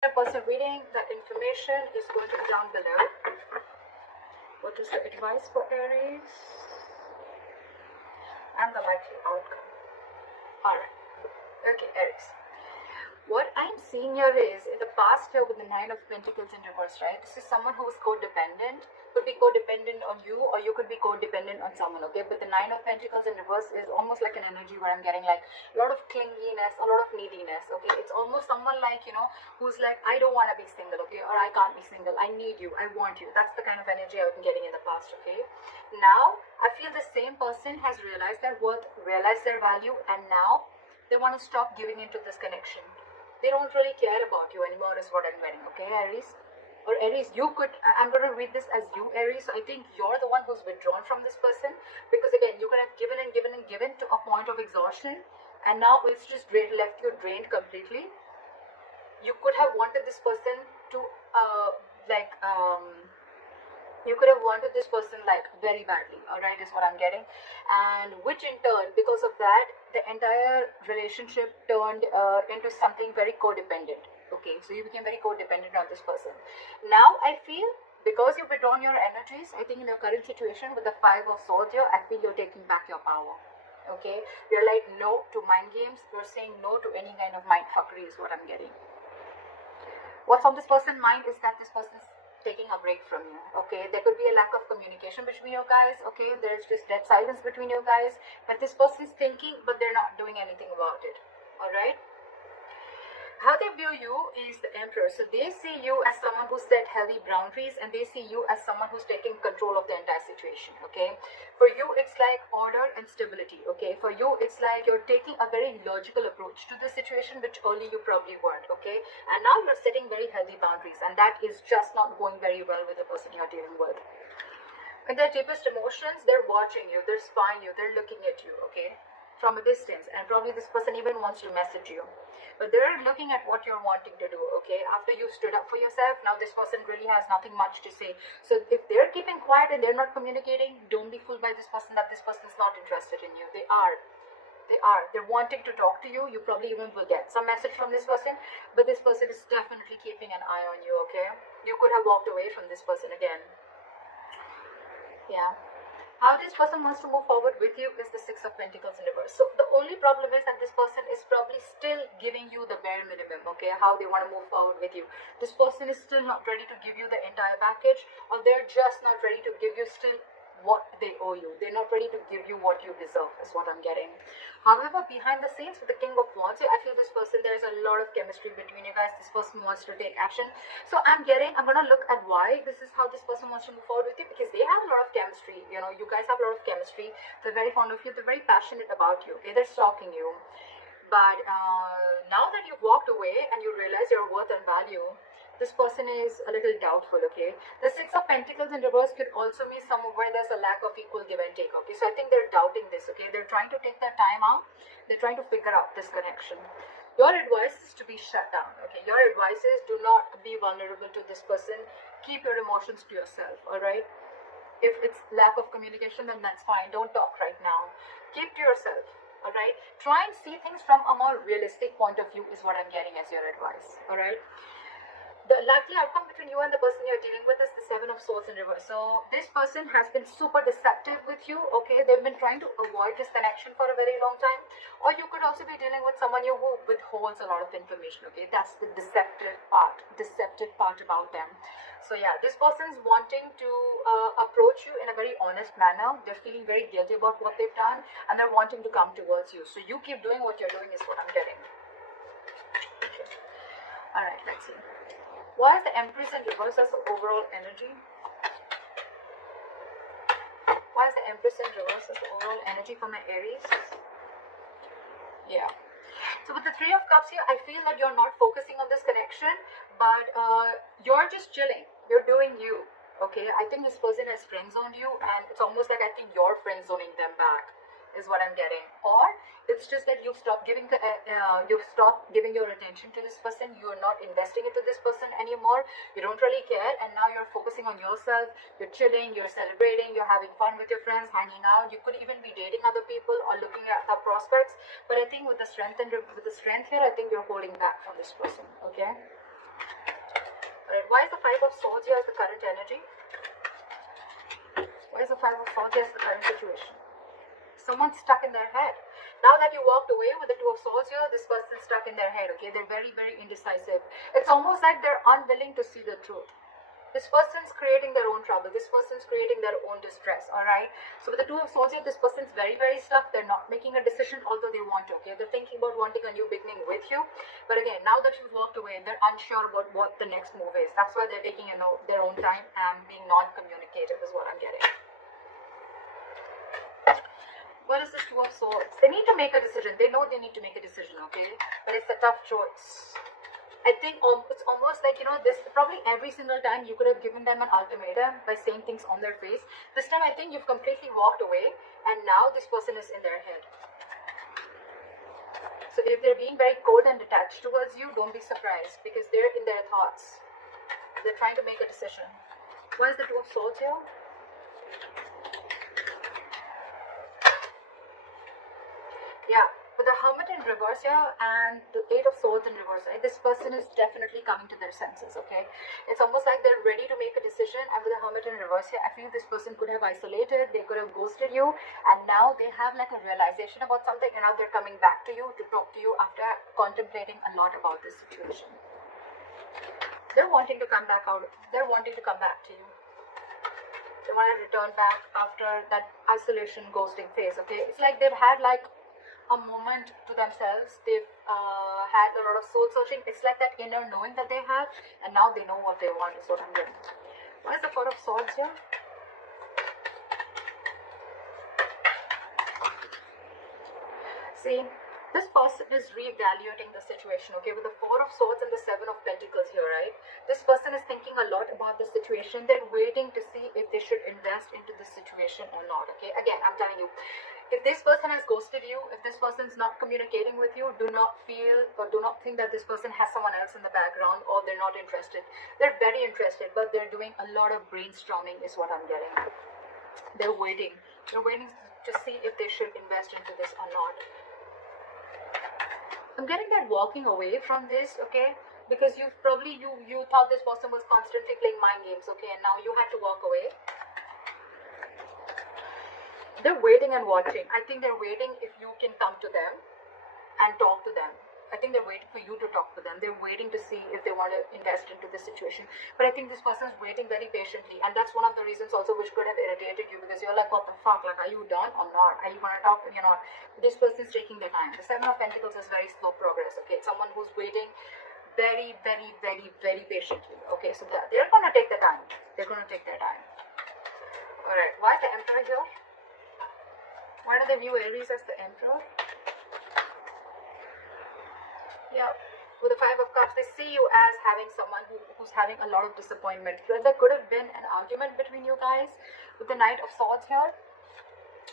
A person reading, the information is going to be down below. What is the advice for Aries? And the likely outcome. Alright. Okay, Aries. What I'm seeing here is, in the past year with the Nine of Pentacles in reverse, right? This is someone who is codependent. Could be codependent on you, or you could be codependent on someone, okay? But the Nine of Pentacles in reverse is almost like an energy where I'm getting like a lot of clinginess, a lot of neediness, okay? It's almost someone like, you know, who's like, I don't want to be single, okay? Or I can't be single. I need you. I want you. That's the kind of energy I've been getting in the past, okay? Now, I feel the same person has realized their worth, realized their value, and now they want to stop giving into this connection. They don't really care about you anymore is what I'm getting, okay, Aries? Or Aries, you could, I'm going to read this as you, Aries. So I think you're the one who's withdrawn from this person, because again, you could have given and given and given to a point of exhaustion, and now it's just left you drained completely. You could have wanted this person to, you could have wanted this person like very badly, alright, is what I'm getting. And which in turn, because of that, the entire relationship turned into something very codependent. Okay, so you became very codependent on this person. Now I feel, because you've withdrawn your energies, I think in your current situation with the Five of Swords here, I feel you're taking back your power. Okay, you're like no to mind games. You're saying no to any kind of mind fuckery is what I'm getting. What's on this person's mind is that this person's taking a break from you, okay? There could be a lack of communication between you guys, okay? There's just dead silence between you guys, but this person is thinking, but they're not doing anything about it, all right? How they view you is the Emperor. So they see you as someone who set healthy boundaries, and they see you as someone who's taking control of the entire situation, okay? For you, it's like order and stability, okay? For you, it's like you're taking a very logical approach to the situation, which early you probably weren't, okay? And now you're setting very healthy boundaries, and that is just not going very well with the person you're dealing with. In their deepest emotions, they're watching you, they're spying you, they're looking at you, okay? From a distance, and probably this person even wants to message you, but they're looking at what you're wanting to do, okay? After you stood up for yourself, now this person really has nothing much to say. So if they're keeping quiet and they're not communicating, don't be fooled by this person that this person's not interested in you. They're wanting to talk to you. You probably even will get some message from this person, but this person is definitely keeping an eye on you, okay? You could have walked away from this person again. Yeah. How this person wants to move forward with you is the Six of Pentacles in reverse. So the only problem is that this person is probably still giving you the bare minimum, okay? How they want to move forward with you. This person is still not ready to give you the entire package, or they're just not ready to give you still what they owe you. They're not ready to give you what you deserve, is what I'm getting. However, behind the scenes with the King of Wands, I feel this person, there's a lot of chemistry between you guys. This person wants to take action. So I'm going to look at why this is how this person wants to move forward with you, because they have a lot of chemistry. You know, you guys have a lot of chemistry. They're very fond of you. They're very passionate about you. Okay, they're stalking you. But now that you've walked away and you realize your worth and value, this person is a little doubtful, okay? The Six of Pentacles in reverse could also mean somewhere where there's a lack of equal give and take, okay? So I think they're doubting this, okay? They're trying to take their time out. They're trying to figure out this connection. Your advice is to be shut down, okay? Your advice is do not be vulnerable to this person. Keep your emotions to yourself, all right? If it's lack of communication, then that's fine. Don't talk right now. Keep to yourself, all right? Try and see things from a more realistic point of view is what I'm getting as your advice, all right? The likely outcome between you and the person you're dealing with is the Seven of Swords in reverse. So this person has been super deceptive with you, okay? They've been trying to avoid this connection for a very long time. Or you could also be dealing with someone who withholds a lot of information, okay? That's the deceptive part about them. So yeah, this person's wanting to approach you in a very honest manner. They're feeling very guilty about what they've done, and they're wanting to come towards you. So you keep doing what you're doing is what I'm getting. Okay. All right, let's see. Why is the Empress in reverse as the overall energy? Why is the Empress in reverse as the overall energy for my Aries? Yeah. So with the Three of Cups here, I feel that you're not focusing on this connection, but you're just chilling. You're doing you. Okay? I think this person has friend-zoned you, and it's almost like I think you're friend-zoning them back, is what I'm getting. Or it's just that you've stopped giving your attention to this person. You're not investing into this person anymore. You don't really care, and now you're focusing on yourself. You're chilling, you're celebrating, you're having fun with your friends, hanging out. You could even be dating other people or looking at other prospects. But I think with the strength here, I think you're holding back from this person. Okay. Alright, why is the Five of Swords here as the current energy? Why is the Five of Swords here as the current situation? Someone's stuck in their head. Now that you walked away with the Two of Swords here, this person's stuck in their head, okay? They're very, very indecisive. It's almost like they're unwilling to see the truth. This person's creating their own trouble. This person's creating their own distress, alright? So with the Two of Swords here, this person's very, very stuck. They're not making a decision, although they want to, okay? They're thinking about wanting a new beginning with you. But again, now that you've walked away, they're unsure about what the next move is. That's why they're taking, their own time and being non-communicative is what I'm getting. What is the Two of Swords? They need to make a decision. They know they need to make a decision, okay? But it's a tough choice. I think it's almost like, this probably every single time you could have given them an ultimatum by saying things on their face. This time I think you've completely walked away and now this person is in their head. So if they're being very cold and detached towards you, don't be surprised because they're in their thoughts. They're trying to make a decision. Why is the Two of Swords here? Yeah, with the Hermit in reverse here and the Eight of Swords in reverse, right? This person is definitely coming to their senses, okay? It's almost like they're ready to make a decision. And with the Hermit in reverse here, I feel this person could have isolated, they could have ghosted you, and now they have like a realization about something, and now they're coming back to you to talk to you after contemplating a lot about this situation. They're wanting to come back out. They're wanting to come back to you. They want to return back after that isolation ghosting phase, okay? It's like they've had like a moment to themselves. They've had a lot of soul searching. It's like that inner knowing that they have, and now they know what they want is what I'm getting. Why is the Four of Swords here? See, this person is reevaluating the situation, okay? With the Four of Swords and the Seven of Pentacles here, right? This person is thinking a lot about the situation. They're waiting to see if they should invest into this situation or not, okay? Again, I'm telling you, if this person has ghosted you, if this person is not communicating with you, do not feel or do not think that this person has someone else in the background or they're not interested. They're very interested, but they're doing a lot of brainstorming is what I'm getting. They're waiting. They're waiting to see if they should invest into this or not. I'm getting that walking away from this, okay? Because you thought this person was constantly playing mind games, okay? And now you had to walk away. They're waiting and watching. I think they're waiting if you can come to them and talk to them. I think they're waiting for you to talk to them. They're waiting to see if they want to invest into this situation. But I think this person is waiting very patiently. And that's one of the reasons also which could have irritated you, because you're like, what the fuck? Like, are you done or not? Are you going to talk or you're not? This person is taking their time. The Seven of Pentacles is very slow progress, okay? It's someone who's waiting very, very, very, very patiently. Okay, so they're going to take their time. They're going to take their time. Alright, why is the Emperor here? Why do they view Aries as the Emperor? Yeah, with the Five of Cups, they see you as having someone who's having a lot of disappointment. There could have been an argument between you guys with the Knight of Swords here.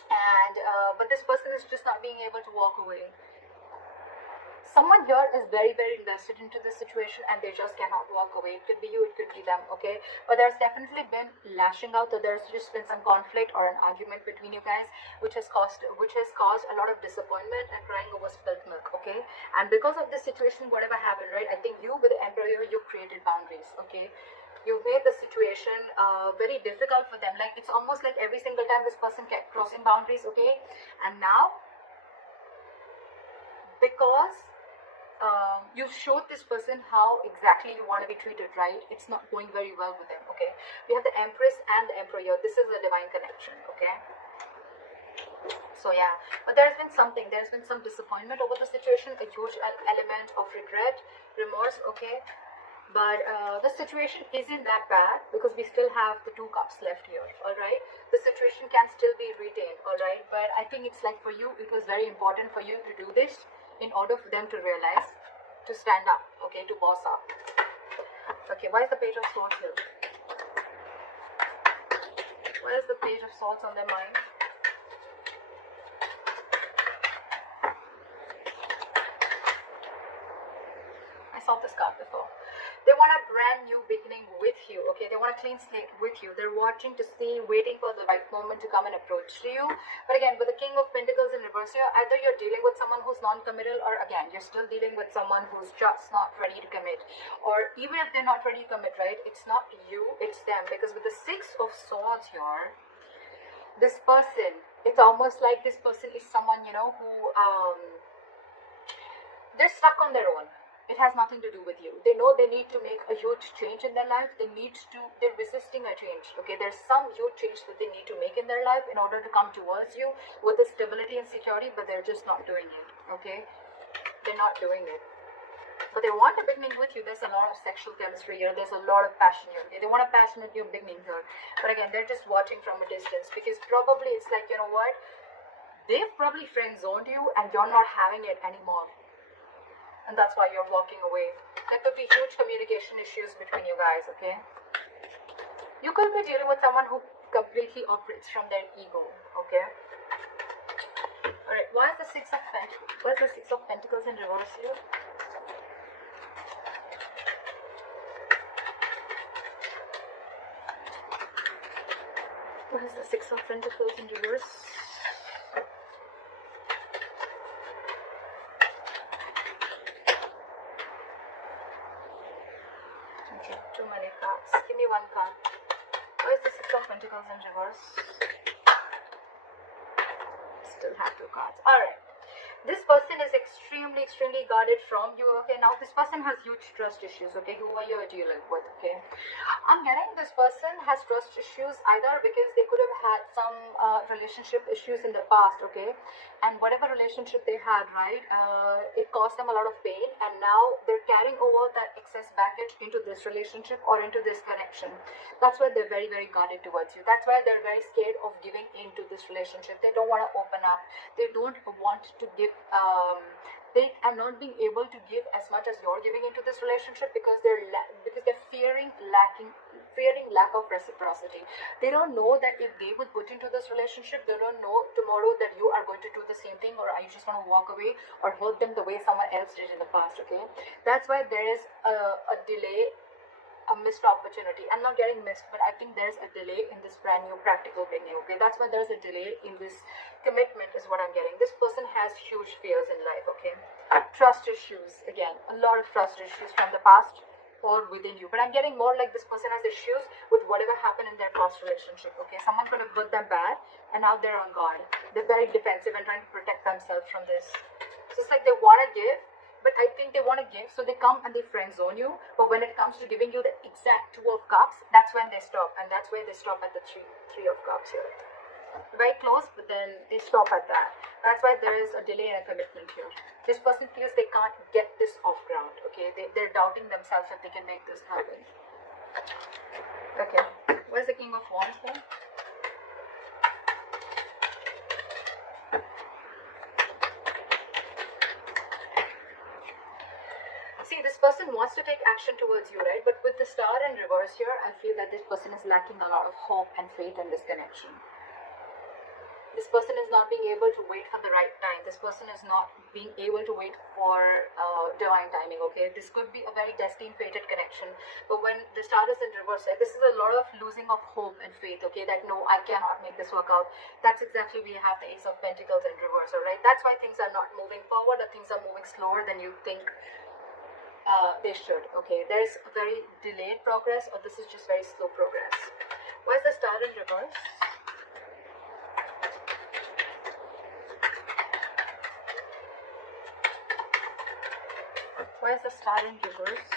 And, but this person is just not being able to walk away. Someone here is very, very invested into this situation and they just cannot walk away. It could be you, it could be them, okay? But there's definitely been lashing out, so there's just been some conflict or an argument between you guys, which has caused a lot of disappointment and crying over spilt milk, okay? And because of this situation, whatever happened, right? I think you with the Emperor, you created boundaries, okay? You've made the situation very difficult for them. Like, it's almost like every single time this person kept crossing boundaries, okay? And now, because you've showed this person how exactly you want to be treated, right? It's not going very well with them, okay? We have the Empress and the Emperor here. This is a divine connection, okay? So yeah, but there's been some disappointment over the situation, a huge element of regret, remorse, okay? But the situation isn't that bad because we still have the Two Cups left here, alright? The situation can still be retained, alright? But I think it's like for you, it was very important for you to do this in order for them to realize, to stand up, okay, to boss up. Okay, why is the Page of Swords here? Why is the Page of Swords on their mind? I saw this card before. They want a brand new beginning with you, okay? They want a clean slate with you. They're watching to see, waiting for the right moment to come and approach you. But again, with the King of Pentacles in reverse here, either you're dealing with someone who's non-committal, or again, you're still dealing with someone who's just not ready to commit. Or even if they're not ready to commit, right, it's not you, it's them. Because with the Six of Swords here, this person, it's almost like this person is someone, you know, who they're stuck on their own. It has nothing to do with you. They know they need to make a huge change in their life. They're resisting a change, okay? There's some huge change that they need to make in their life in order to come towards you with the stability and security, but they're just not doing it, okay? They're not doing it. But they want a beginning with you. There's a lot of sexual chemistry here. There's a lot of passion here, okay? They want a passionate new beginning here. But again, they're just watching from a distance, because probably it's like, you know what? They've probably friend-zoned you and you're not having it anymore. And that's why you're walking away. There could be huge communication issues between you guys, okay? You could be dealing with someone who completely operates from their ego, okay? Alright, why is the Six of Pentacles? Why is the Six of Pentacles in reverse here? What is the Six of Pentacles in reverse? Okay, too many cards. Give me one card. Why is the Six of Pentacles in reverse? Still have two cards. Alright. This person is extremely guarded from you, okay? Now this person has huge trust issues, okay? Who are you dealing with, okay? I'm getting this person has trust issues either because they could have had some relationship issues in the past, okay? And whatever relationship they had, right, it caused them a lot of pain, and now they're carrying over that excess baggage into this relationship or into this connection. That's why they're very guarded towards you. That's why they're very scared of giving into this relationship. They don't want to open up. They don't want to give they are not being able to give as much as you're giving into this relationship because they're fearing lack of reciprocity. They don't know that if they would put into this relationship, they don't know tomorrow that you are going to do the same thing, or are you just going to walk away or hurt them the way someone else did in the past, okay? That's why there is a delay, a missed opportunity. I'm not getting missed, but I think there's a delay in this brand new practical beginning, okay? That's why there's a delay in this commitment is what I'm getting. This person has huge fears in life, okay? Trust issues, again, a lot of trust issues from the past or within you. But I'm getting more like this person has issues with whatever happened in their past relationship, okay? Someone could have hurt them bad, and now they're on guard. They're very defensive and trying to protect themselves from this. So it's like they want to give, but I think they want to give, so they come and they friend zone you. But when it comes to giving you the exact Two of Cups, that's when they stop, and that's where they stop at the three of Cups here. Very close, but then they stop at that. That's why there is a delay in a commitment here. This person feels they can't get this off ground, okay? They're doubting themselves if they can make this happen. Okay, where's the King of Wands then? See, this person wants to take action towards you, right? But with the Star in reverse here, I feel that this person is lacking a lot of hope and faith in this connection. This person is not being able to wait for the right time. This person is not being able to wait for divine timing, okay? This could be a very destined, fated connection. But when the Star is in reverse, right, this is a lot of losing of hope and faith, okay? That, no, I cannot make this work out. That's exactly we have the Ace of Pentacles in reverse, all right? That's why things are not moving forward, or things are moving slower than you think they should, okay? There's a very delayed progress, or this is just very slow progress. Why is the Star in reverse? Why is the Star in reverse?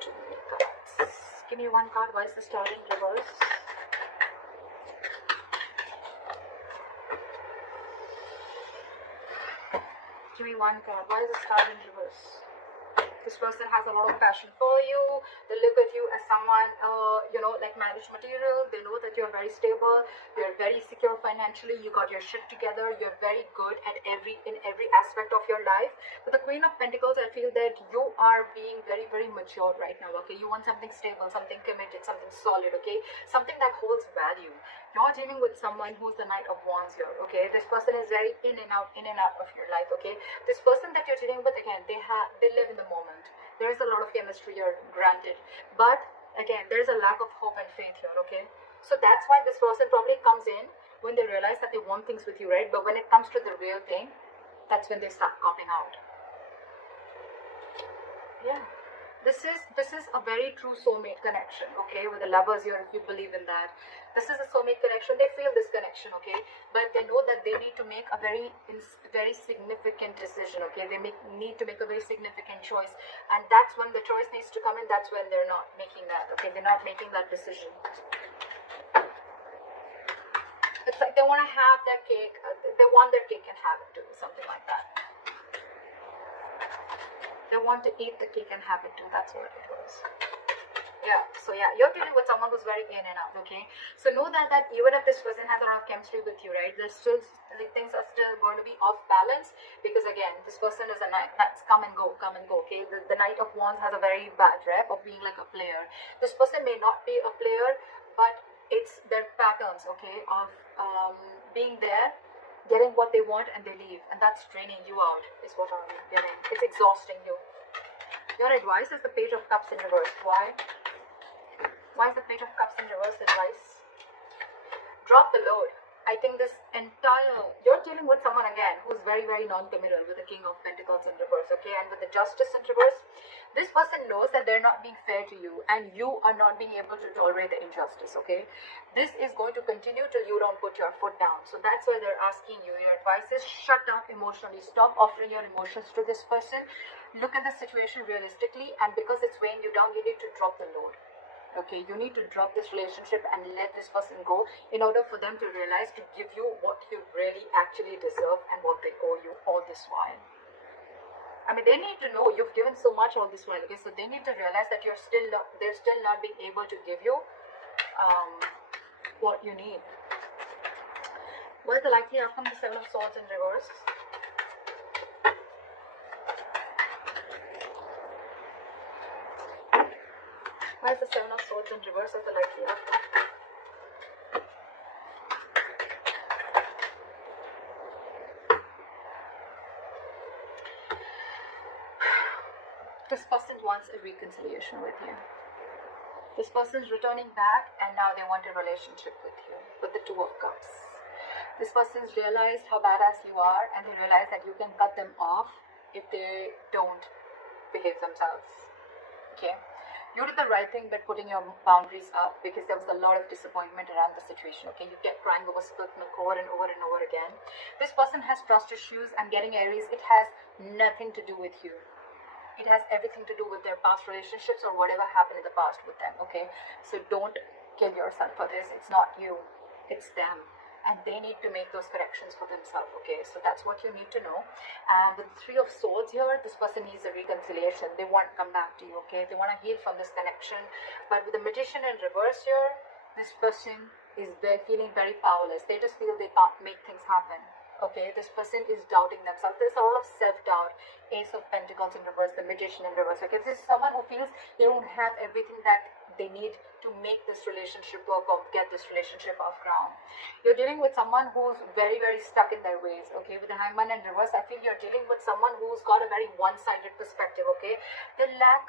Too many cards. Give me one card. Why is the Star in reverse? Give me one card. Why is the Star in reverse? This person has a lot of passion for you. They look at you as someone, you know, like marriage material. They know that you're very stable, you're very secure financially, you got your shit together, you're very good at in every aspect of your life. With the Queen of Pentacles, I feel that you are being very, very mature right now, okay? You want something stable, something committed, something solid, okay? Something that holds value. You're dealing with someone who's the Knight of Wands here, okay? This person is very in and out of your life, okay? This person that you're dealing with, again, they live in the moment. There is a lot of chemistry here, granted, but again, there's a lack of hope and faith here, okay? So that's why this person probably comes in when they realize that they want things with you, right? But when it comes to the real thing, that's when they start copping out. Yeah. This is a very true soulmate connection, okay? With the lovers here, if you believe in that. This is a soulmate connection. They feel this connection, okay? But they know that they need to make a very significant decision, okay? They need to make a very significant choice. And that's when the choice needs to come in. That's when they're not making that, okay? They're not making that decision. It's like they want to have their cake. They want their cake and have it too, something like that. They want to eat the cake and have it too. That's what it was. Yeah. So yeah, you're dealing with someone who's very in and out. Okay. So know that even if this person has a lot of chemistry with you, right? There's still things are still going to be off balance, because again, this person is a knight that's come and go. Okay. The Knight of Wands has a very bad rep of being like a player. This person may not be a player, but it's their patterns, okay, of being there, getting what they want, and they leave, and that's draining you out, is what I'm getting. It's exhausting you. Your advice is the Page of Cups in reverse. Why is the Page of Cups in reverse advice? Drop the load. I think you're dealing with someone again who's very, very non-committal, with the King of Pentacles in reverse, okay? And with the Justice in reverse, this person knows that they're not being fair to you, and you are not being able to tolerate the injustice, okay? This is going to continue till you don't put your foot down. So that's why they're asking you. Your advice is shut down emotionally. Stop offering your emotions to this person. Look at the situation realistically, and because it's weighing you down, you need to drop the load. Okay, you need to drop this relationship and let this person go, in order for them to realize to give you what you really actually deserve and what they owe you all this while. I mean, they need to know you've given so much all this while, okay? So they need to realize that they're still not being able to give you what you need. What is the likely outcome? The Seven of Swords in reverse. Why is the Seven of Swords in reverse as the likely outcome? This person wants a reconciliation with you. This person is returning back, and now they want a relationship with you, with the Two of Cups. This person's realized how badass you are, and they realize that you can cut them off if they don't behave themselves. Okay? You did the right thing by putting your boundaries up, because there was a lot of disappointment around the situation, okay? You kept crying over spilt milk over and over and over again. This person has trust issues. I'm getting Aries. It has nothing to do with you. It has everything to do with their past relationships or whatever happened in the past with them, okay? So don't kill yourself for this. It's not you. It's them. And they need to make those corrections for themselves, okay? So that's what you need to know. And with the Three of Swords here, this person needs a reconciliation. They want to come back to you, okay? They want to heal from this connection. But with the Magician in reverse here, this person is feeling very powerless. They just feel they can't make things happen, okay? This person is doubting themselves. There's a lot of self-doubt. Ace of Pentacles in reverse, the Magician in reverse, okay? This is someone who feels they don't have everything that they need to make this relationship work or get this relationship off ground. You're dealing with someone who's very, very stuck in their ways, okay? With the Hangman in reverse, I feel you're dealing with someone who's got a very one-sided perspective, okay? They lack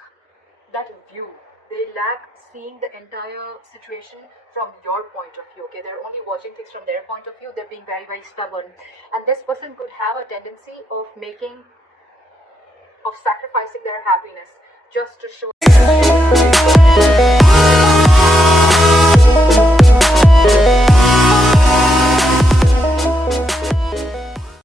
that view. They lack seeing the entire situation from your point of view, okay? They're only watching things from their point of view. They're being very, very stubborn. And this person could have a tendency of sacrificing their happiness just to show